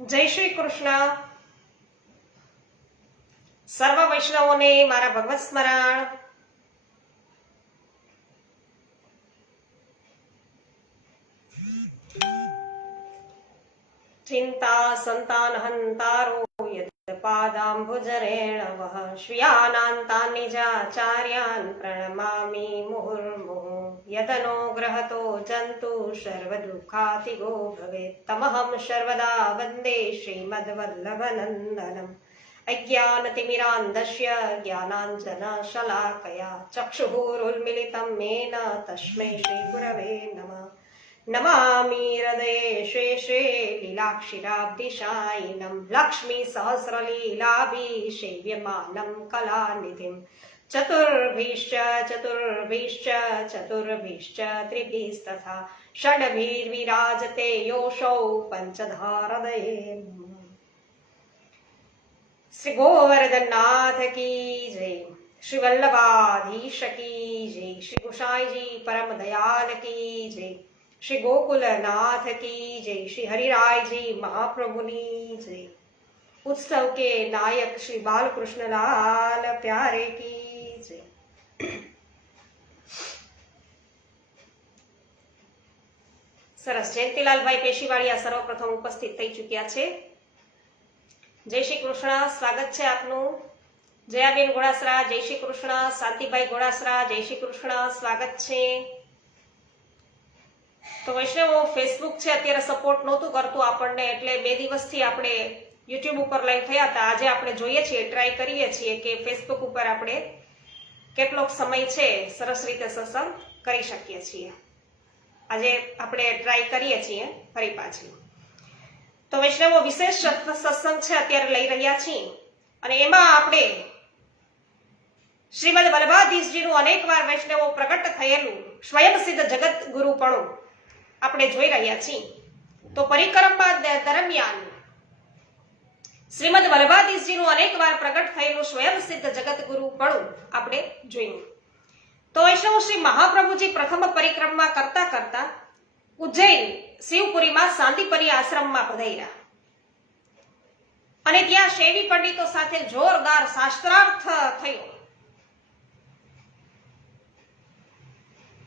જય શ્રી કૃષ્ણ. સર્વ વૈષ્ણવોને મારા ભગવત સ્મરણ. ચિંતા સંતાન હંતારો યદ પાદાંબુજરેણવઃ શ્રિયાનાંતા નિજાચાર્યાન પ્રણમામિ મુહુર્મુહુઃ યદનુગ્રહતો જંતુ સર્વદુઃખાતિગો ભવેत् તમહં સર્વદા વંદે શ્રીમદ્વલ્લભનંદનમ. અજ્ઞાનતિમિરાન્ધસ્ય જ્ઞાનાંજનશલાકયા ચક્ષુરુન્મિલિतं મેન તસ્मै શ્રીગુરવે નમઃ. નમામિ હૃદયે શેષે લીલાક્ષિરાબ્ધિશાયિનમ લક્ષ્મી સહસ્રલીલાભિષેવ્યમાનમ કલાનિધિમ ચતુર્ભિશ્ચ ચતુર્ભિશ્ચ ચતુર્ભિશ્ચ ત્રિભિસ્તથા ષડભિર્વિરાજતે યોષૌ પંચધારદયે. શ્રી ગોવર્ધનનાથ કી જય. શ્રી વલ્લભાધીશ કી જય. શ્રી ગુસાઈજી પરમ દયાલ કી જય. શ્રી ગોકુલનાથ કી જય. શ્રી હરિરાયજી મહાપ્રભુની જય. ઉત્સવ કે નાયક શ્રી બાલકૃષ્ણલાલ પ્યારે કી જય. સરસ. જયંતિલાલભાઈ પેશીવાળિયા સર્વપ્રથમ ઉપસ્થિત થઈ ચુક્યા છે. જય શ્રી કૃષ્ણ. સ્વાગત છે આપનું. જયાબેન ગોળાસરા જય શ્રી કૃષ્ણ. શાંતિભાઈ ગોળાસરા જય શ્રી કૃષ્ણ. સ્વાગત છે. તો વૈષ્ણવો, ફેસબુક છે અત્યારે સપોર્ટ નહોતું કરતું આપણને, એટલે 2 દિવસથી આપણે યુટ્યુબ ઉપર લાઈવ થયા હતા. આજે આપણે જોઈએ છીએ, ટ્રાય કરીએ છીએ કે ફેસબુક ઉપર આપણે કેટલોક સમય છે સરસ રીતે સત્સંગ કરી શકીએ છીએ. આજે આપણે ટ્રાય કરીએ છીએ ફરી પાછી. તો વૈષ્ણવો, વિશેષ સત્સંગ છે અત્યારે લઈ રહ્યા છીએ, અને એમાં આપણે શ્રીમદ વલ્લભાધીશજીનું અનેકવાર વૈષ્ણવો પ્રગટ થયેલું સ્વયં સિદ્ધ જગત ગુરુપણું આપણે જોઈ રહ્યા છીએ. તો પરિક્રમા દરમિયાન શ્રીમદ વલ્લભાધીશજીનું અનેકવાર પ્રગટ થયેલું સ્વયં સિદ્ધ જગત ગુરુપણું આપણે જોયું. તો વૈષ્ણવ, શ્રી મહાપ્રભુજી પ્રથમ પરિક્રમા કરતા કરતા ઉજ્જૈન શિવપુરીમાં શાંતિપરી આશ્રમમાં પધાર્યા, અને ત્યાં શૈવી પંડિતો સાથે જોરદાર શાસ્ત્રાર્થ થયો,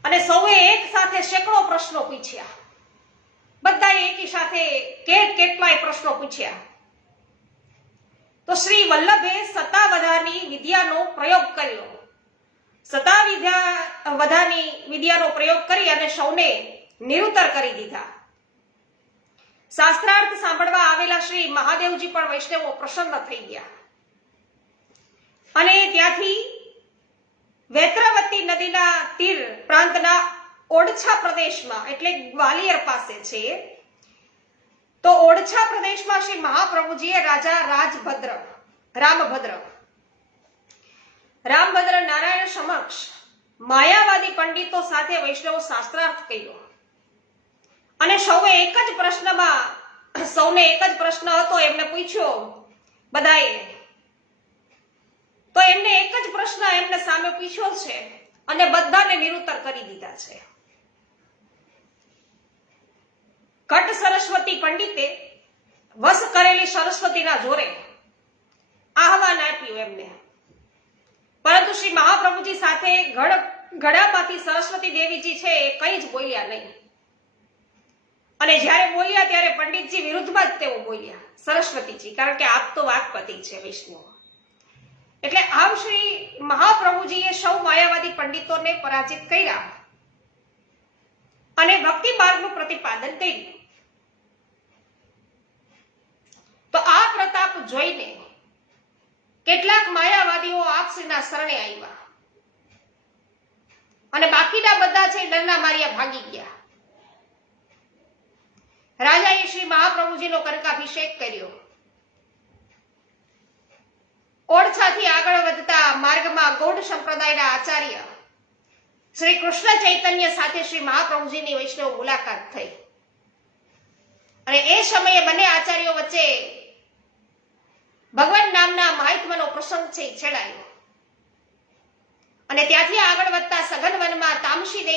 અને સૌએ એક સાથે સેંકડો પ્રશ્નો પૂછ્યા. બધાએ એકી સાથે કેટલાય પ્રશ્નો પૂછ્યા. તો શ્રી વલ્લભે સતાવધાની વિદ્યાનો પ્રયોગ કર્યો. સતાવધાની વિદ્યાનો પ્રયોગ કરી અને સૌને નિરુત્તર કરી દીધા. શાસ્ત્રાર્થ સાંભળવા આવેલા શ્રી મહાદેવજી પણ વૈષ્ણવો પ્રસન્ન થઈ ગયા, અને ત્યાંથી વેત્રાવતી નદીના તીર પ્રાંતના ઓડછા પ્રદેશમાં, એટલે ગ્વાલિયર પાસે છે, તો ઓડછા પ્રદેશમાં શ્રી મહાપ્રભુજીએ રાજા રામભદ્ર નારાયણ સમક્ષ માયાવાદી પંડિતો સાથે વૈષ્ણવ શાસ્ત્રાર્થ કર્યો. અને સૌને એક જ પ્રશ્ન હતો, એમને પૂછ્યો બધાએ. તો એમને એક જ પ્રશ્ન એમને સામે પૂછ્યો છે, અને બધાને નિરુત્તર કરી દીધા છે. ઘટ સરસ્વતી પંડિતે વશ કરેલી સરસ્વતીના જોરે આહવાન આપ્યું એમને, પરંતુ શ્રી મહાપ્રભુજી સાથે ગળામાંથી સરસ્વતી દેવીજી છે એ કંઈ જ બોલ્યા નહીં. અને જ્યારે બોલ્યા ત્યારે પંડિતજી વિરુદ્ધમાં જ તેઓ બોલ્યા, સરસ્વતીજી, કારણ કે આપ તો વાક્પતિ છે વૈષ્ણવ. એટલે આમ શ્રી મહાપ્રભુજીએ સૌ માયાવાદી પંડિતોને પરાજિત કર્યા અને ભક્તિ માર્ગનું પ્રતિપાદન કર્યું. તો આ પ્રતાપ જોઈને કેટલાક માયાવાદીઓ આપશ્રીના શરણે આવ્યા, અને બાકીના બધા છે ડરના માર્યા ભાગી ગયા. રાજાએ શ્રી મહાપ્રભુજીનો કંકાભિષેક કર્યો. ઓડછાથી આગળ વધતા માર્ગમાં ગૌડ સંપ્રદાયના આચાર્ય શ્રી કૃષ્ણ ચૈતન્ય સાથે શ્રી મહાપ્રભુજીની વૈષ્ણવ મુલાકાત થઈ, અને એ સમયે બંને આચાર્યો વચ્ચે ભગવાન નામના મહાત્મ્યનો પ્રસંગ છે છેડાયો. અને ત્યાંથી આગળ વધતા સઘન વનમાં તામસી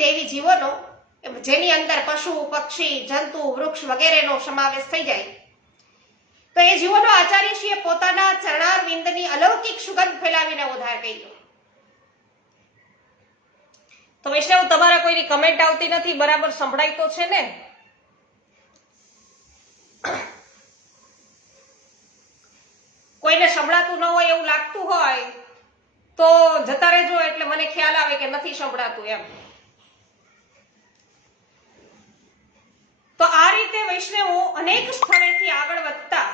દેવી જીવોનો જેની અંદર પશુ, પક્ષી, જંતુ, વૃક્ષ વગેરેનો સમાવેશ થઈ જાય, તો એ જીવોનો આચાર્યશ્રીએ પોતાના ચરણારવિંદની અલૌકિક સુગંધ ફેલાવીને ઉદ્ધાર કર્યો. તો વૈષ્ણવ, તમારા કોઈની કમેન્ટ આવતી નથી, બરાબર સંભળાય તો છે ને? કોઈને સંભળાતું ન હોય એવું લાગતું હોય તો જતા રહેજો, એટલે મને ખ્યાલ આવે કે નથી સંભળાતું એમ. તો આ રીતે વૈષ્ણવો અનેક સ્થળેથી આગળ વધતા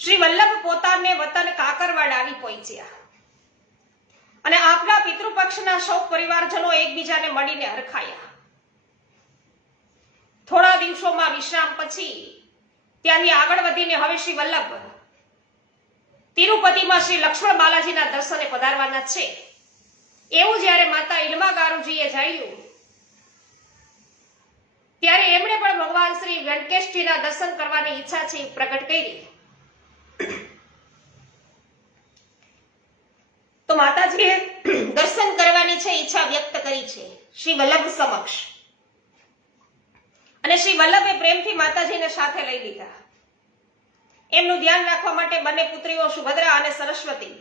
શ્રી વલ્લભ પોતાને વતન કાકરવાડ આવી પહોંચ્યા અને આપના પિતૃપક્ષના સૌ પરિવારજનો એકબીજાને મળીને હરખાયા. થોડા દિવસોમાં વિશ્રામ પછી ત્યાંથી આગળ વધીને હવે શ્રી વલ્લભ તિરુપતિમાં શ્રી લક્ષ્મણ બાલાજીના દર્શને પધારવાના છે. એવું જ્યારે માતા ઇલમાગારુજીએ જાણ્યું ત્યારે એમણે પણ ભગવાન શ્રી વેંકટેશજીના દર્શન કરવાની ઈચ્છા છે પ્રગટ કરી. તો માતાજીએ દર્શન કરવાની છે ઈચ્છા વ્યક્ત કરી છે શ્રી વલ્લભ સમક્ષ, અને શ્રી વલ્લભે પ્રેમથી માતાજીને સાથે લઈ લીધા. એમનું ધ્યાન રાખવા માટે બંને પુત્રીઓ સુભદ્રા અને સરસ્વતી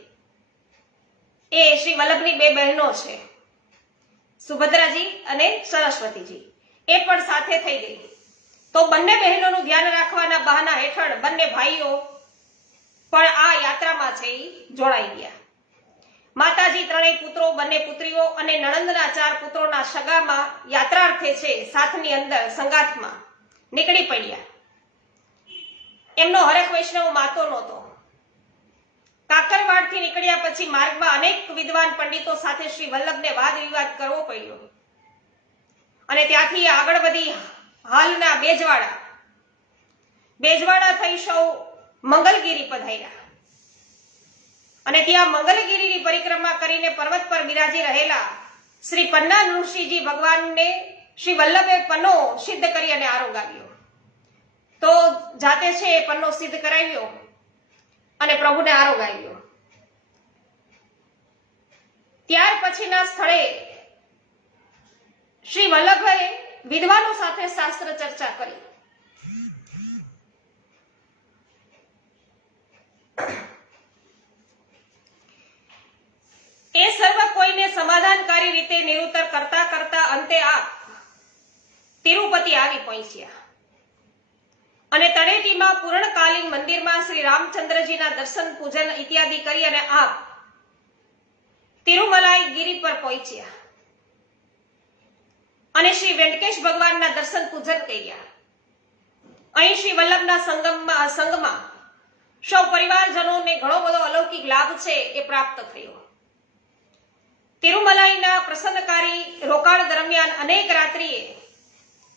એ શ્રી વલ્લભની બે બહેનો છે, સુભદ્રાજી અને સરસ્વતીજી, એ પણ સાથે થઈ ગઈ. તો બંને બહેનોનું ધ્યાન રાખવાના બહાના હેઠળ બંને ભાઈઓ પણ આ યાત્રામાં છે જોડાઈ ગયા. માતાજી ત્રણેય પુત્રો, બંને પુત્રીઓ અને નણંદના 4 પુત્રોના સગામાં યાત્રાર્થે છે સાથની અંદર સંગાથમાં નીકળી પડ્યા. એમનો હરખ વૈષ્ણવ માતો નહોતો. કાકરવાડથી નીકળ્યા પછી માર્ગમાં અનેક વિદ્વાન પંડિતો સાથે શ્રી વલ્લભને વાદ વિવાદ કરવો પડ્યો અને ત્યાંથી આગળ વધી હાલના બેજવાડા થઈ સૌ મંગલગીરી પધાર્યા અને ત્યાં મંગલગીરીની પરિક્રમા કરીને પર્વત પર બિરાજી રહેલા શ્રી પન્ના નૃસિંહજી ભગવાનને શ્રી વલ્લભે પન્નો સિદ્ધ કરી અને આરોગાવ્યો. તો જાતે છે એ પન્નો સિદ્ધ કરાવ્યો અને પ્રભુને આરોગાવ્યો. ત્યાર પછીના સ્થળે શ્રી વલ્લભે વિદ્વાનો સાથે શાસ્ત્ર ચર્ચા કરી. એ સર્વ કોઈને સમાધાનકારી રીતે નિરુત્તર કરતા કરતા અંતે આપ તિરુપતિ આવી પહોંચ્યા અને તળેટીમાં પૂર્ણકાલીન મંદિરમાં શ્રી રામચંદ્રજીના દર્શન, પૂજન ઇત્યાદિ કરી અને આપ તિરુમલાઈ ગિરી પર પહોંચ્યા અને શ્રી વેંકટેશ ભગવાનના દર્શન પૂજન કર્યા. અહીં શ્રી વલ્લભના સંગમાં સૌ પરિવારજનોને ઘણો બધો અલૌકિક લાભ છે એ પ્રાપ્ત થયો. તિરુમલાઈના પ્રસન્નકારી રોકાણ દરમિયાન અનેક રાત્રિએ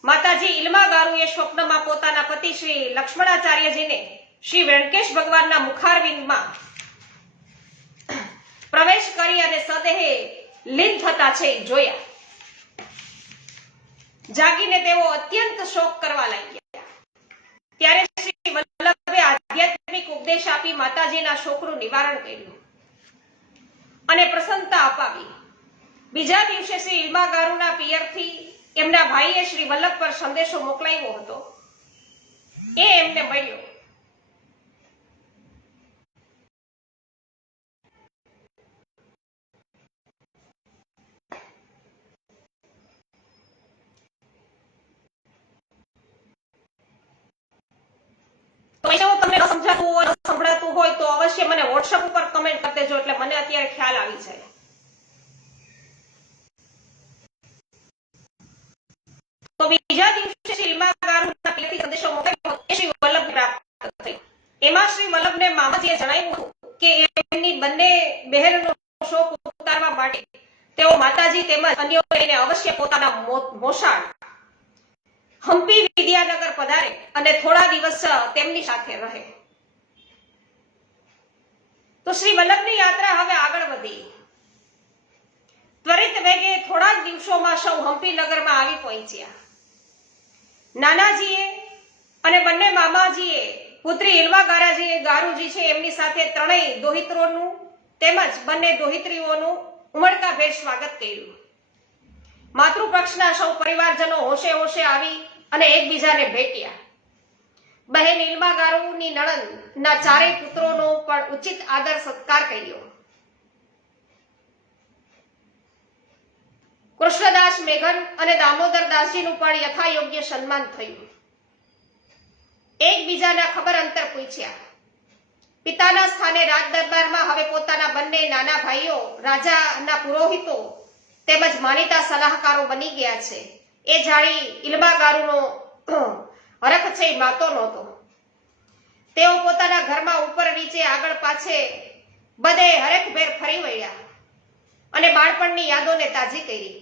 માતાજી ઇલમાગારુએ સ્વપ્નમાં પોતાના પતિ શ્રી લક્ષ્મણાચાર્યજીને શ્રી વેંકટેશ ભગવાનના મુખારવિંદમાં પ્રવેશ કરી અને સદેહે લીન થતા છે જોયા. જાગીને તેઓ અત્યંત શોક કરવા લાગ્યા. ત્યારે શ્રી વલ્લભે આધ્યાત્મિક ઉપદેશ આપી માતાજીના શોકનું નિવારણ કર્યું અને પ્રસન્નતા અપાવી. બીજા દિવસે શ્રી ઇલમાગારુના પિયરથી એમના ભાઈએ શ્રી વલ્લભ પર સંદેશો મોકલાવ્યો હતો. એ એમને મળ્યો. તમને સમજાતું હોય, સંભળાતું હોય તો અવશ્ય મને વોટ્સએપ ઉપર કમેન્ટ કરી દેજો, એટલે મને અત્યારે ખ્યાલ આવી જાય. તો બીજા દિવસે શ્રી ઇલમાગારુના પિયરથી સંદેશો મોકલ્યો એ શ્રી વલ્લભ પ્રાપ્ત થયો. એમાં શ્રી વલ્લભને મામાજીએ જણાવ્યું કે એમની બંને બહેનનો શોક ઉતારવા માટે તેઓ માતાજી તેમજ અન્યોને અવશ્ય પોતાના મોસાળ હમ્પી વિદ્યાનગર પધારે અને થોડા દિવસ તેમની સાથે રહે. તો શ્રી વલ્લભની યાત્રા હવે આગળ વધી. ત્વરિત વેગે થોડા જ દિવસોમાં સૌ હમ્પી નગરમાં આવી પહોંચ્યા. નાનાજીએ અને બંને મામાજીએ પુત્રી ગારુજી છે એમની સાથે ત્રણેય દોહિત્રોનું તેમજ બંને દોહિત્રીઓનું ઉમળકાભેર સ્વાગત કર્યું. માતૃપક્ષના સૌ પરિવારજનો હોશે હોશે આવી અને એકબીજાને ભેટ્યા. બહેન ઇલ્મા ગારુની નણંદના ચારેય પુત્રોનો પણ ઉચિત આદર સત્કાર કર્યો. કૃષ્ણદાસ મેઘન અને દામોદર દાસજીનું પણ યથાયોગ્ય સન્માન થયું. એકબીજાના ખબર અંતર પૂછ્યા. પિતાના સ્થાને રાજ દરબારમાં હવે પોતાના બંને નાના ભાઈઓ રાજાના પુરોહિતો તેમજ માનીતા સલાહકારો બની ગયા છે એ જાણી ઇલ્મા ગારુનો હરખ છે માતો નહોતો. તેઓ પોતાના ઘરમાં ઉપર નીચે આગળ પાછે બધે હરેક ભેર ફરી વળ્યા અને બાળપણની યાદોને તાજી કરી.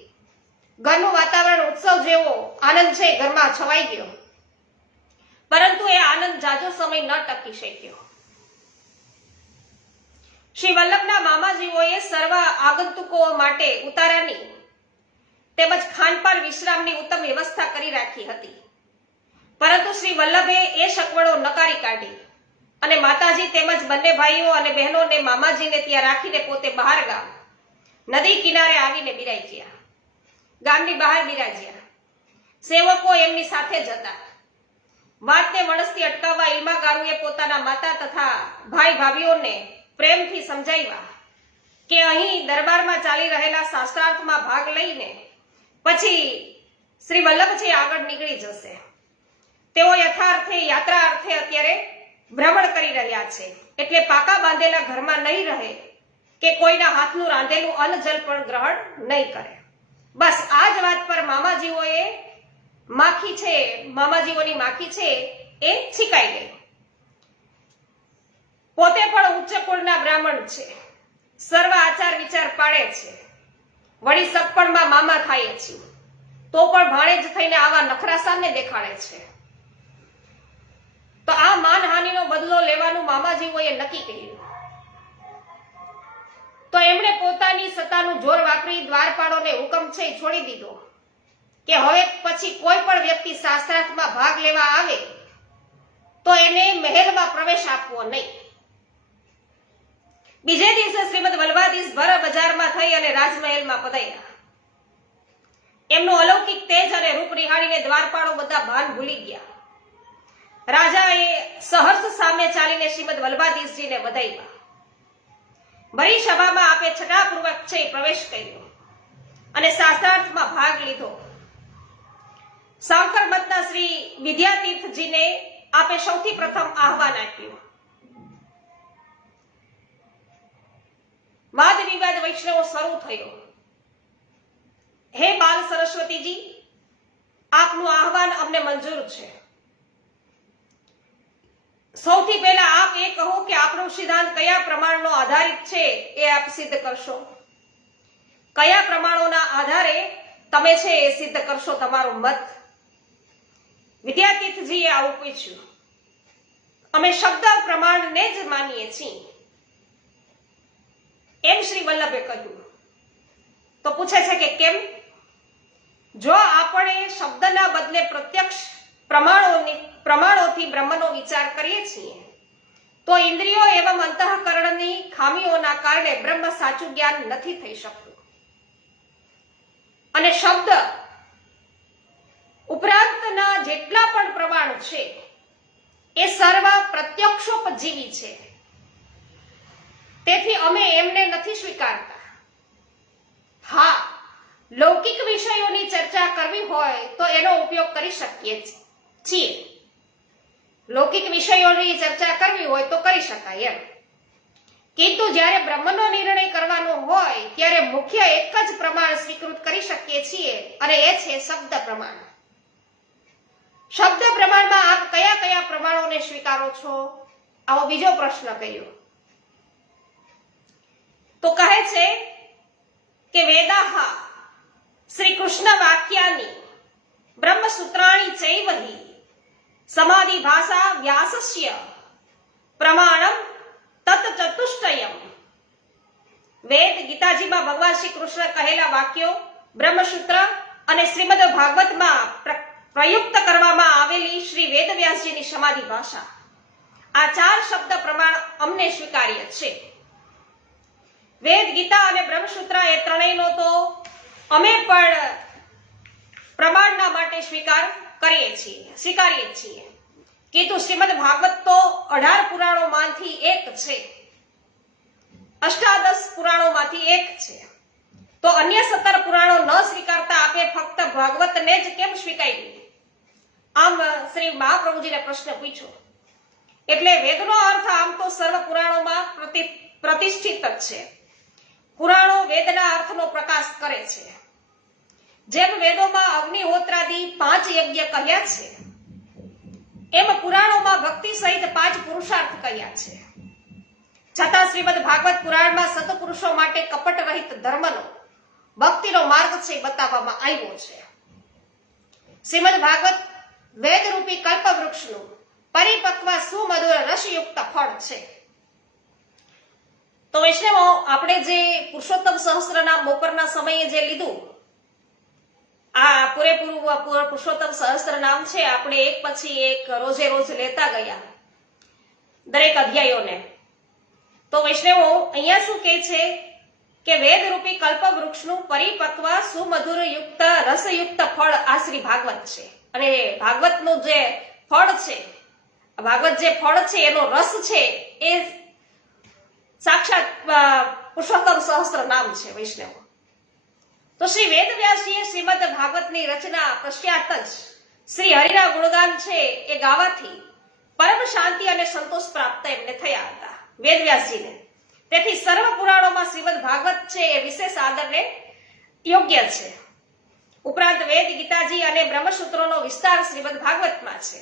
ઘરનું વાતાવરણ ઉત્સવ જેવો આનંદ છે ઘરમાં છવાઈ ગયો. પરંતુ એ આનંદ જાજો સમય ન ટકી શક્યો. શ્રી વલ્લભના મામાજીઓએ સર્વ આગંતુકો માટે ઉતારાની તેમજ ખાનપાન વિશ્રામની ઉત્તમ વ્યવસ્થા કરી રાખી હતી. પરંતુ શ્રી વલ્લભે એ સગવડો નકારી કાઢી અને માતાજી તેમજ બંને ભાઈઓ અને બહેનોને મામાજીને ત્યાં રાખીને પોતે બહાર ગામ નદી કિનારે આવીને બિરાઈ ગયા. ગામની બહાર બિરાજ્યા. સેવકો એમની સાથે જતા. વાતને વણસતી અટકાવવા ઇલ્મા ગારુએ પોતાના માતા તથા ભાઈ ભાભીઓને પ્રેમથી સમજાવ્યા કે અહીં દરબારમાં ચાલી રહેલા શાસ્ત્રાર્થમાં ભાગ લઈને પછી શ્રી વલ્લભજી આગળ નીકળી જશે. તેઓ યથાર્થે યાત્રા અર્થે અત્યારે ભ્રમણ કરી રહ્યા છે, એટલે પાકા બાંધેલા ઘરમાં નહીં રહે કે કોઈના હાથનું રાંધેલું અન્ન જલ પણ ગ્રહણ નહીં કરે. બસ આ જ વાત પર મામાજીઓની માખી છે એ છીકાઈ ગઈ. પોતે પણ ઉચ્ચ કુળના બ્રાહ્મણ છે, સર્વ આચાર વિચાર પાડે છે, વળી સગપણમાં મામા થાય છે, તો પણ ભાણેજ થઈને આવા નખરા સામે દેખાડે છે. તો આ માનહાનિનો બદલો લેવાનું મામાજીઓએ નક્કી કર્યું. તો એમણે પોતાની સત્તાનું જોર વાપરી દ્વારપાળોને હુકમ છે છોડી દીધો કે હવે પછી કોઈ પણ વ્યક્તિ શાસ્ત્રાર્થમાં ભાગ લેવા આવે તો એને મહેલમાં પ્રવેશ આપવો નહીં. બીજે દિવસે શ્રીમદ વલ્લભાધીશ ભર બજારમાં થઈ અને રાજમહેલમાં પધાર્યા. એમનું અલૌકિક તેજ અને રૂપ નિહાળીને દ્વારપાળો બધા ભાન ભૂલી ગયા. રાજાએ સહર્ષ સામે ચાલીને શ્રીમદ વલ્લભાધીશજીને વધાવ્યા. ભરી સભામાં આપે છટાપૂર્વક છે પ્રવેશ કર્યો અને શાસ્ત્રાર્થમાં ભાગ લીધો. સાંકર મતના શ્રી વિદ્યાતીર્થજીને આપે સૌથી પ્રથમ આહવાન આપ્યું. વાદ વિવાદ વૈષ્ણવો શરૂ થયો. હે બાલ સરસ્વતીજી, આપનું આહવાન અમને મંજૂર છે. સૌથી પહેલા આપ એ કહો કે આપણો સિદ્ધાંત કયા પ્રમાણનો આધારિત છે એ આપ સિદ્ધ કરશો. કયા પ્રમાણોના આધારે તમે છે એ સિદ્ધ કરશો તમારો મત? વિદ્યાતીર્થજીએ આવું પૂછ્યું. અમે શબ્દ પ્રમાણને જ માનીએ છીએ એમ શ્રી વલ્લભે કહ્યું. તો પૂછે છે કે કેમ? જો આપણે શબ્દના બદલે પ્રત્યક્ષ પ્રમાણોથી બ્રહ્મનો વિચાર કરીએ છીએ તો ઇન્દ્રિયો એવં અંતઃકરણની ખામીઓના કારણે બ્રહ્મ સાચું જ્ઞાન નથી થઈ શકતું. અને શબ્દ ઉપરાંતના જેટલા પણ પ્રમાણ છે એ સર્વ પ્રત્યક્ષોપજીવી છે. તેથી અમે એમને નથી સ્વીકારતા. હા, લૌકિક વિષયોની ચર્ચા કરવી હોય તો એનો ઉપયોગ કરી શકીએ છીએ. લૌકિક વિષયોની ચર્ચા કરવી હોય તો કરી શકાય એમ. কিন্তু જ્યારે બ્રહ્મનો નિર્ણય કરવાનો હોય ત્યારે મુખ્ય એક જ પ્રમાણ સ્વીકૃત કરી શકીએ છીએ અને એ છે શબ્દ પ્રમાણ. શબ્દ પ્રમાણમાં આપ કયા કયા પ્રમાણોને સ્વીકારો છો? આવો બીજો પ્રશ્ન કર્યો. તો કહે છે કે વેદાહ શ્રી કૃષ્ણ વાક્યાની બ્રહ્મસૂત્રાણી ચૈવહિ સમાધિ ભાષા વ્યાસસ્ય પ્રમાણમ તત ચતુષ્ટયમ. વેદ ગીતાજીમાં ભગવાન શ્રી કૃષ્ણ કહેલા વાક્યો, બ્રહ્મસૂત્ર અને શ્રીમદ ભાગવતમાં પ્રયુક્ત કરવામાં આવેલી શ્રી વેદવ્યાસજીની સમાધિ ભાષા, આ 4 શબ્દ પ્રમાણ અમને સ્વીકાર્ય છે. વેદ, ગીતા અને બ્રહ્મસૂત્ર એ ત્રણેયનો તો અમે પણ પ્રમાણના માટે સ્વીકારીએ છીએ. કીધું શ્રીમદ ભાગવત તો 18 પુરાણોમાંથી એક છે, અષ્ટાદશ પુરાણોમાંથી એક છે. તો અન્ય 17 પુરાણો ન સ્વીકારતા આપે ફક્ત ભાગવતને જ કેમ સ્વીકાર્યું? આમ શ્રી મહાપ્રભુજીને પ્રશ્ન પૂછ્યો. એટલે વેદનો અર્થ આમ તો સર્વ પુરાણોમાં પ્રતિષ્ઠિત જ છે. પુરાણો વેદના અર્થનો પ્રકાશ કરે છે. જેમ વેદોમાં અગ્નિહોત્રાદિ 5 યજ્ઞ કહ્યા છે, એમ પુરાણોમાં ભક્તિ સહિત 5 પુરુષાર્થ કહ્યા છે. છતાં શ્રીમદ ભાગવત પુરાણમાં સત્પુરુષો માટે કપટ રહિત ધર્મનો, ભક્તિનો માર્ગ છે બતાવવામાં આવ્યો છે. શ્રીમદ ભાગવત વેદરૂપી કલ્પવૃક્ષનું પરિપક્વ સુમધુર રસયુક્ત ફળ છે. તો વૈષ્ણવો, આપણે જે પુરુષોત્તમ સહસ્ત્રનામ બપોરના સમયે જે લીધું, આ પૂરેપૂરું પુરુષોત્તમ સહસ્ત્રનામ છે, આપણે એક પછી એક રોજે રોજ લેતા ગયા દરેક અધ્યાયોને. તો વૈષ્ણવો, અહીંયા શું કહે છે કે વેદરૂપી કલ્પવૃક્ષનું પરિપક્વ સુમધુર યુક્ત રસયુક્ત ફળ આ શ્રી ભાગવત છે. અને ભાગવતનું જે ફળ છે, ભાગવત જે ફળ છે એનો રસ છે એ સાક્ષાત પુરુષોત્તમ સહસ્ત્ર નામ છે વૈષ્ણવો. તો શ્રી વેદવ્યાસજીએ શ્રીમદ ભાગવતની રચના પશ્ચાત જ શ્રી હરિના ગુણગાન છે એ ગાવાથી પરમ શાંતિ અને સંતોષ પ્રાપ્ત એમને થયા હતા વેદવ્યાસજીને. તેથી સર્વ પુરાણોમાં શ્રીમદ ભાગવત છે એ વિશેષ આદરને યોગ્ય છે. ઉપરાંત વેદ, ગીતાજી અને બ્રહ્મસૂત્રોનો વિસ્તાર શ્રીમદ ભાગવતમાં છે.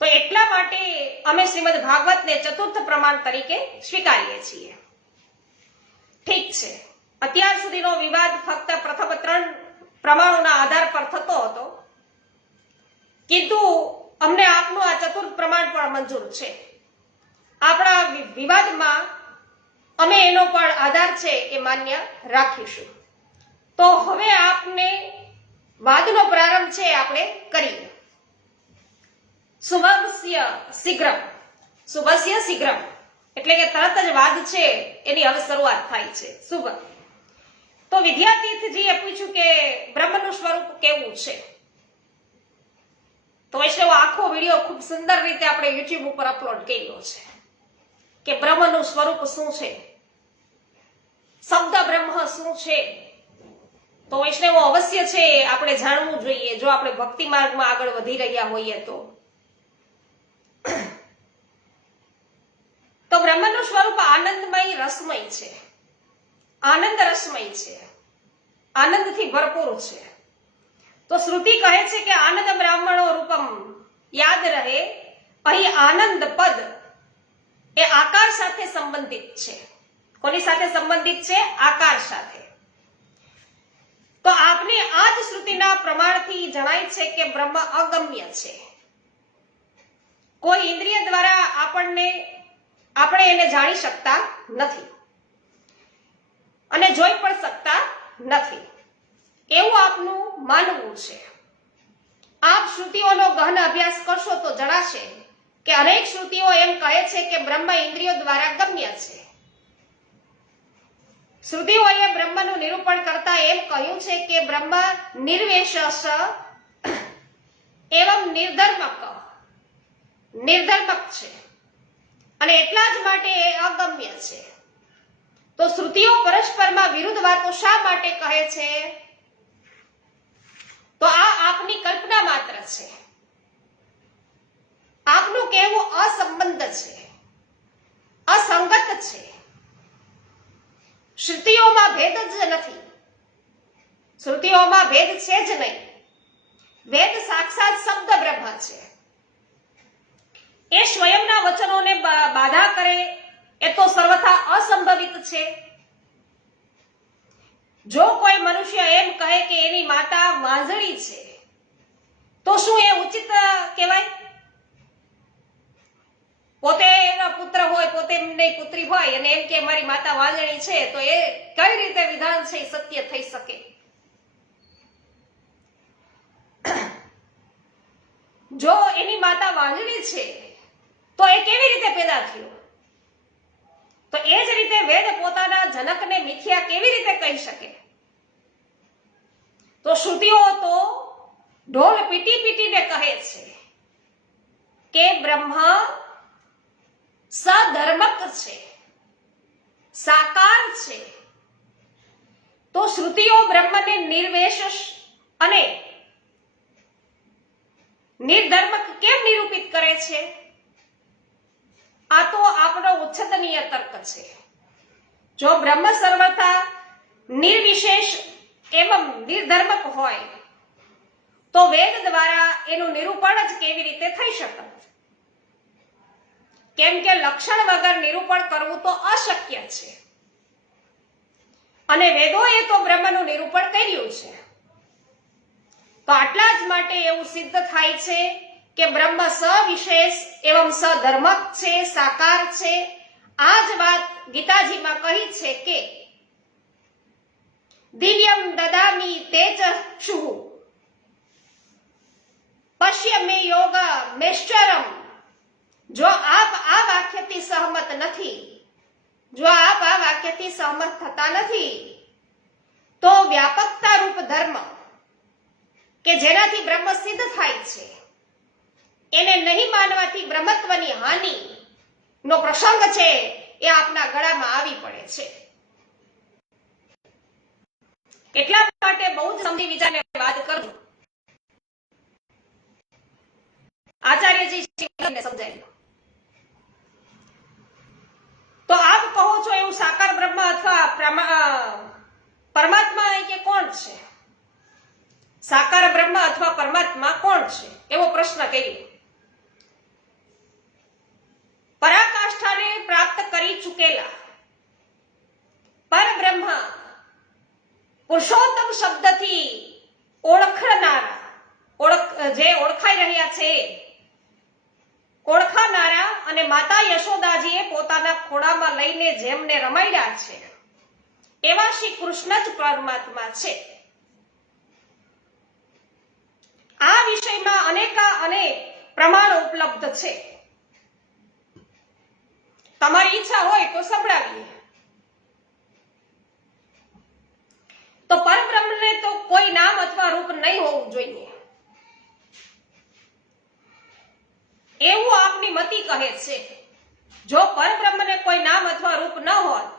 તો એટલા માટે અમે શ્રીમદ ભાગવતને ચતુર્થ પ્રમાણ તરીકે સ્વીકારીએ છીએ. ઠીક છે, અત્યાર સુધીનો વિવાદ ફક્ત પ્રથમ 3 પ્રમાણોના આધાર પર થતો હતો, କିନ୍ତୁ અમને આપનું આ ચતુર્થ પ્રમાણ પણ મંજૂર છે. આપણા વિવાદમાં અમે એનો પણ આધાર છે એ માન્ય રાખીશું. તો હવે આપને વાદનો પ્રારંભ છે આપણે કરીએ. શુભસ્ય શીઘ્રમ એટલે કે તરત જ વાદ છે એની હવે શરૂઆત થાય છે. શુભ. તો વિદ્યાતીર્થજીએ પૂછ્યું કે બ્રહ્મનું સ્વરૂપ કેવું છે? તો વૈષ્ણવ, આખો વિડીયો ખૂબ સુંદર રીતે આપણે યુટ્યુબ ઉપર અપલોડ કર્યો છે કે બ્રહ્મનું સ્વરૂપ શું છે, શબ્દ બ્રહ્મ શું છે. તો વૈષ્ણવો, અવશ્ય છે આપણે જાણવું જોઈએ જો આપણે ભક્તિ માર્ગમાં આગળ વધી રહ્યા હોઈએ તો. તો બ્રહ્મનું સ્વરૂપ આનંદમય રસમય છે, આનંદ રસમય છે, આનંદથી ભરપૂર છે. તો શ્રુતિ કહે છે કે આનંદ બ્રાહ્મણો રૂપમ યાદ રહે. અહીં આનંદ પદ એ આકાર સાથે સંબંધિત છે. કોની સાથે સંબંધિત છે? આકાર સાથે. તો આપને આ જ શ્રુતિના પ્રમાણથી જણાય છે કે બ્રહ્મ અગમ્ય છે. કોઈ ઇન્દ્રિય દ્વારા આપણે એને જાણી શકતા નથી અને જોઈ પણ શકતા નથી એવું આપનું માનવું છે. આપ શ્રુતિઓનો ગહન અભ્યાસ કરશો તો જણાશે કે અનેક શ્રુતિઓ એમ કહે છે કે બ્રહ્મ ઇન્દ્રિયો દ્વારા ગમ્ય છે. શ્રુતિઓએ બ્રહ્મનું નિરૂપણ કરતા એમ કહ્યું છે કે બ્રહ્મ નિર્વેશ એવં નિર્ધર્મક છે અને એટલા જ માટે એ અગમ્ય છે. તો શ્રુતિઓ પરસ્પરમાં વિરુદ્ધ વાતો શા માટે કહે છે? તો આ આપની કલ્પના માત્ર છે. આપનું કહેવું અસંબદ્ધ છે, અસંગત છે. શ્રુતિઓમાં ભેદ જ નથી, શ્રુતિઓમાં ભેદ છે જ નહીં. વેદ સાક્ષાત શબ્દ બ્રહ્મ છે. એ સ્વયંના વચનોને બાધા કરે એ તો સર્વથા અસંભવિત છે. જો કોઈ મનુષ્ય એમ કહે કે એની માતા વાંઝળી છે તો શું એ ઉચિત કહેવાય? પોતે એના પુત્ર હોય, પોતે એમની પુત્રી હોય અને એમ કે મારી માતા વાંઝળી છે, તો એ કઈ રીતે વિધાન છે સત્ય થઈ શકે? જો એની માતા વાંઝળી છે તો એ કેવી રીતે પેદા થયો? તો એ જ રીતે વેદ પોતાના જનકને મિથ્યા કેવી રીતે કહી શકે? તો તો શ્રુતિઓ તો ઢોલ પીટી પીટીને કહે છે કે બ્રહ્મ સધર્મક છે, સાકાર છે. તો શ્રુતિઓ બ્રહ્મને નિર્વેશ અને નિર્ધર્મક કેમ નિરૂપિત કરે છે? આ તો આપણો ઉચ્ચતનીય તર્ક છે. જો બ્રહ્મ સર્વથા નિર્વિશેષ એવં નિર્ધર્મક હોય તો વેદ દ્વારા એનું નિરૂપણ જ કેવી રીતે થઈ શકે? કેમ કે લક્ષણ વગર નિરૂપણ કરવું તો અશક્ય છે. અને વેદોએ તો બ્રહ્મનું નિરૂપણ કર્યું છે. તો આટલા જ માટે એવું સિદ્ધ થાય છે કે બ્રહ્મ સવિશેષ એવં સધર્મક છે, સાકાર છે. આ જ વાત ગીતાજીમાં કહી છે કે દિવ્યમ દદામી તેજસ્સુ પશ્ય મે યોગ મેશ્ચરમ. જો આપ આ વાક્યથી સહમત નથી, જો આપ આ વાક્યથી સહમત થતા નથી, તો વ્યાપકતા રૂપ ધર્મ કે જેનાથી બ્રહ્મ સિદ્ધ થાય છે એને નહીં માનવાથી બ્રહ્મત્વની હાનિ નો પ્રસંગ છે એ આપના ગળામાં આવી પડે છે. એટલા માટે બહુ જ સમજી વિચારને વાત કરજો. આચાર્યજી સમજાયું. તો આપ કહો છો એવું સાકાર બ્રહ્મ અથવા પરમાત્મા કે કોણ છે? સાકાર બ્રહ્મ અથવા પરમાત્મા કોણ છે એવો પ્રશ્ન કર્યો. પરાકાષ્ઠાને પ્રાપ્ત કરી ચૂકેલા પરબ્રહ્મ પુરુષોત્તમ શબ્દથી ઓળખનારા, જે ઓળખાઈ રહ્યા છે, ઓળખાનારા અને માતા યશોદાજીએ પોતાના ખોળામાં લઈને જેમને રમાડ્યા છે એવા શ્રી કૃષ્ણ જ પરમાત્મા છે. આ વિષયમાં અનેક પ્રમાણો ઉપલબ્ધ છે. તમારી ઈચ્છા હોય તો સંભળાવીએ. તો પરબ્રહ્મને તો કોઈ નામ અથવા રૂપ નહીં હોવું જોઈએ એવું આપની મતિ કહે છે. જો પરબ્રહ્મને કોઈ નામ અથવા રૂપ ન હોય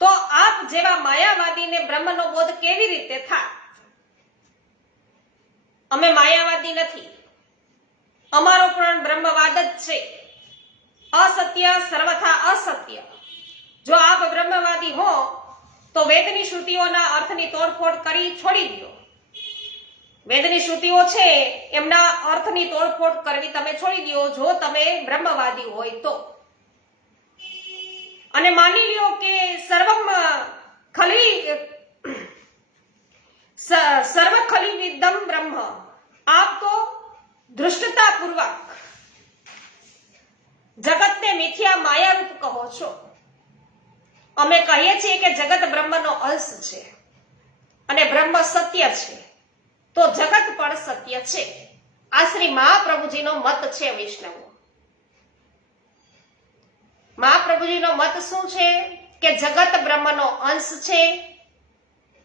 તો આપ જેવા માયાવાદીને બ્રહ્મનો બોધ કેવી રીતે થાય? અમે માયાવાદી નથી, અમારો પણ બ્રહ્મવાદ જ છે. અસત્ય સર્વથા અસત્ય. જો આપ બ્રહ્મવાદી હો તો વેદની શ્રુતિઓના અર્થની તોડફોડ કરી છોડી દો. વેદની શ્રુતિઓ છે એમના અર્થની તોડફોડ કરવી તમે છોડી દો જો તમે બ્રહ્મવાદી હોય તો. અને માની લ્યો કે સર્વ ખલિવિદમ બ્રહ્મ. આપ તો ધૃષ્ટતાપૂર્વક જગતને મિથ્યા માયારૂપ કહો છો. અમે કહીએ છીએ કે જગત બ્રહ્મનો અંશ છે અને બ્રહ્મ સત્ય છે, તો જગત પણ સત્ય છે. આ શ્રી મહાપ્રભુજીનો મત છે. વૈષ્ણવો, મહાપ્રભુજીનો મત શું છે કે જગત બ્રહ્મનો અંશ છે,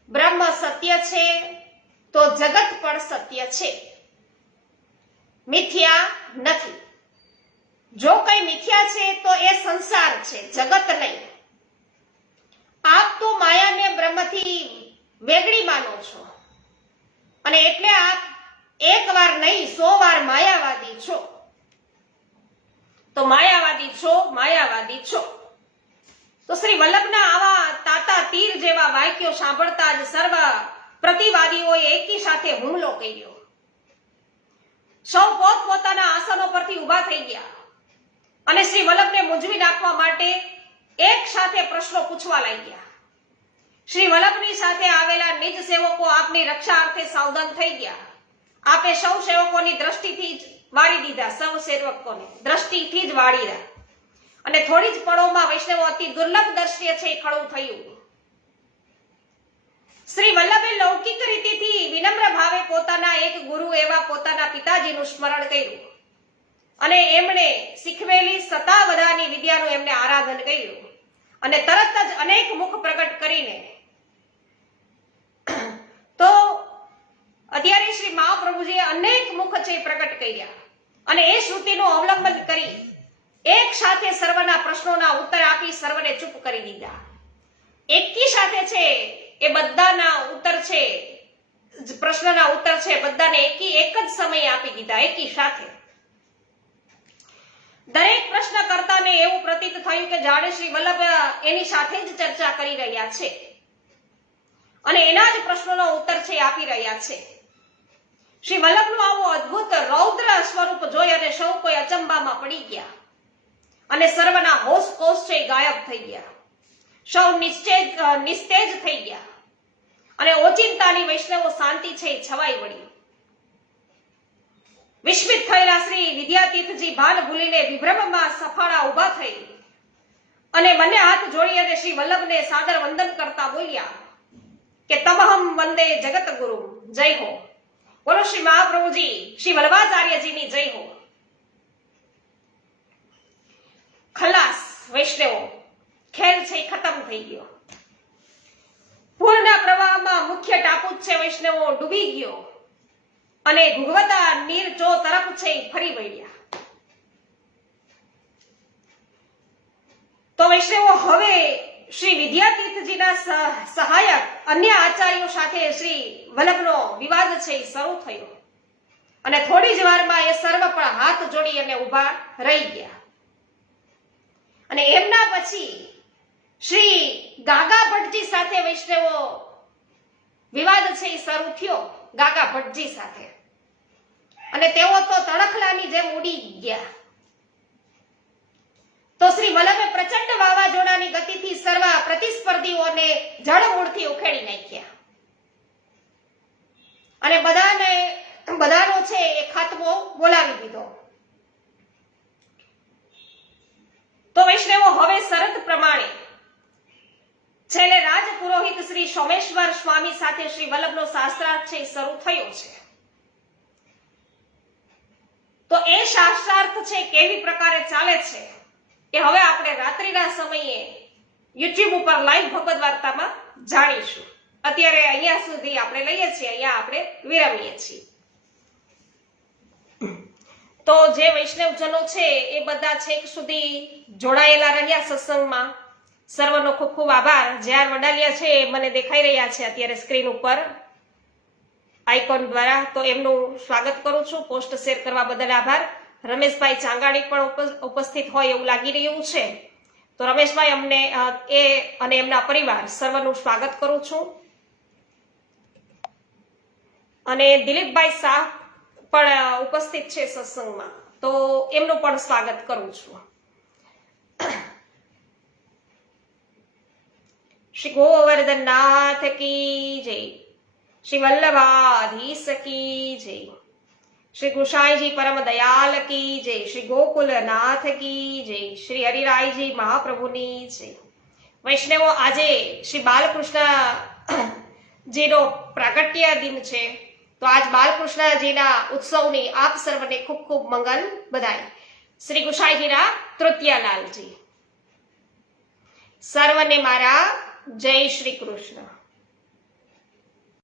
બ્રહ્મ સત્ય છે, તો જગત પણ સત્ય છે, મિથ્યા નથી. જો કઈ મિથ્યા છે તો એ સંસાર છે, જગત નહીં. આપ તો માયાને બ્રહ્મથી વેગળી માનો છો અને એટલે આપ એક વાર નહીં 100 વાર માયાવાદી છો. તો માયાવાદી છો, માયાવાદી છો. તો શ્રી વલ્લભના આવા તાતા તીર જેવા વાક્યો સાંભળતા જ સર્વ પ્રતિવાદીઓએ એકી સાથે હુમલો કર્યો. સૌ પોતપોતાના આસનો પરથી ઊભા થઈ ગયા અને શ્રી વલ્લભને મૂંઝવી નાખવા માટે એક સાથે પ્રશ્નો પૂછવા લાગ્યા. શ્રી વલ્લભની સાથે આવેલા નિજ સેવકો આપની રક્ષા અર્થે સાવધાન થઈ ગયા. આપે સૌ સેવકોની દ્રષ્ટિથી જ વાળી દીધા, સૌ સેવકોને દ્રષ્ટિથી જ વાળી રહ્યા અને થોડી જ પળોમાં વૈષ્ણવો અતિ દુર્લભ દ્રશ્ય છે ખડું થયું. શ્રી વલ્લભે લૌકિક રીતિથી વિનમ્ર ભાવે પોતાના એક ગુરુ એવા પોતાના પિતાજીનું સ્મરણ કર્યું અને એમણે શીખવેલી સતાવધાની વિદ્યાનું એમને આરાધન કર્યું અને તરત જ અનેક મુખ પ્રગટ કરીને તો અત્યારે શ્રી મહાપ્રભુજીએ અનેક મુખ છે પ્રગટ કર્યા અને એ શ્રુતિનું અવલંબન કરી એક સાથે સર્વના પ્રશ્નોના ઉત્તર આપી સર્વને ચૂપ કરી દીધા. એકી સાથે છે એ બધાના ઉત્તર છે, પ્રશ્નના ઉત્તર છે બધાને એક જ સમયે આપી દીધા, એકી સાથે. દરેક પ્રશ્ન કરતાને એવું પ્રતીત થયું કે જાણે શ્રી વલ્લભ એની સાથે જ ચર્ચા કરી રહ્યા છે અને એના જ પ્રશ્નોનો ઉત્તર છે આપી રહ્યા છે. શ્રી વલ્લભનું આવું અદ્ભુત રૌદ્ર સ્વરૂપ જોઈ અને સૌ કોઈ અચંબામાં પડી ગયા અને સર્વના હોશ કોશ છે ગાયબ થઈ ગયા. સૌ નિસ્તેજ થઈ ગયા અને ઓચિંતાની વૈષ્ણવો શાંતિ છે છવાઈ વળી. વિસ્મિત થયેલા શ્રી વિદ્યાતીર્થજી ભાન ભૂલીને વિભ્રમમાં સફાળા ઉભા થઈ અને બંને હાથ જોડી અને શ્રી વલ્લભને સાદર વંદન કરતા બોલ્યા કે તમહમ વંદે જગત ગુરુ, જય હો. બોલો શ્રી મહાપ્રભુજી, શ્રી વલ્લભાચાર્યજીની જય હો. ખલાસ વૈષ્ણવો, ખેલ છે ખતમ થઈ ગયો. પૂરના પ્રવાહમાં મુખ્ય ટાપુ છે વૈષ્ણવો ડૂબી ગયો અને ભૂગવતા નીર ચો તરફ છે ફરી વળ્યા. તો વૈષ્ણવો હવે શ્રી વિદ્યાતીર્થજીના સહાયક અન્ય આચાર્યો સાથે શ્રી વલ્લભનો વિવાદ છે શરૂ થયો અને થોડી જ વારમાં એ સર્વ પણ હાથ જોડી અને ઊભા રહી ગયા. અને એમના પછી શ્રી ગાગા ભટ્ટજી સાથે વૈષ્ણવો વિવાદ છે શરૂ થયો, ગાગા ભટ્ટજી સાથે, અને તેઓ તો તણખલાની જેમ ઉડી ગયા. તો શ્રી વલ્લભે પ્રચંડ વાવાઝોડાની ગતિથી સર્વ પ્રતિસ્પર્ધીઓને જળમૂળથી ઉખેડી નાખ્યા અને બધાનો છે એ ખાતમો બોલાવી દીધો. તો વૈષ્ણવો હવે શરત પ્રમાણે છેલ્લે રાજ પુરોહિત શ્રી સોમેશ્વર સ્વામી સાથે શ્રી વલ્લભનો શાસ્ત્રાર્થ છે શરૂ થયો છે. તો એ શાસ્ત્રાર્થ છે કેવી પ્રકારે ચાલે છે એ હવે આપણે રાત્રિના સમયે યુટ્યુબ ઉપર લાઈવ ભગવદ વાર્તામાં જાણીશું. અત્યારે અહીંયા સુધી આપણે લઈએ છીએ, અહીંયા આપણે વિરમીએ છીએ. તો જે વૈષ્ણવજનો છે એ બધા છેક સુધી જોડાયેલા રહ્યા સત્સંગમાં, સર્વનો ખૂબ ખૂબ આભાર. જ્યાં વડાલિયા છે એ મને દેખાઈ રહ્યા છે અત્યારે સ્ક્રીન ઉપર આઇકોન દ્વારા, તો એમનું સ્વાગત કરું છું. પોસ્ટ શેર કરવા બદલ આભાર. રમેશભાઈ ચાંગાણી પણ ઉપસ્થિત હોય એવું લાગી રહ્યું છે, તો રમેશભાઈ અમને એ અને એમના પરિવાર સર્વનું સ્વાગત કરું છું. અને દિલીપભાઈ શાહ પણ ઉપસ્થિત છે સત્સંગમાં, તો એમનું પણ સ્વાગત કરું છું. શ્રી ગોવર્ધનનાથ કી જય, શ્રી વલ્લભાધીશ કી જય, શ્રી ગુસાઈજી પરમ દયાલ કી જય, શ્રી ગોકુલનાથ કી જય, શ્રી હરિરાયજી મહાપ્રભુની જય. વૈષ્ણવો, આજે શ્રી બાલકૃષ્ણજીનો પ્રાગટ્ય દિન છે, તો આજ બાલકૃષ્ણજીના ઉત્સવની આપ સર્વને ખૂબ ખૂબ મંગલ બધાય. શ્રી ગુસાઈજીના તૃતીયાલાલજી. સર્વને મારા જય શ્રી કૃષ્ણ.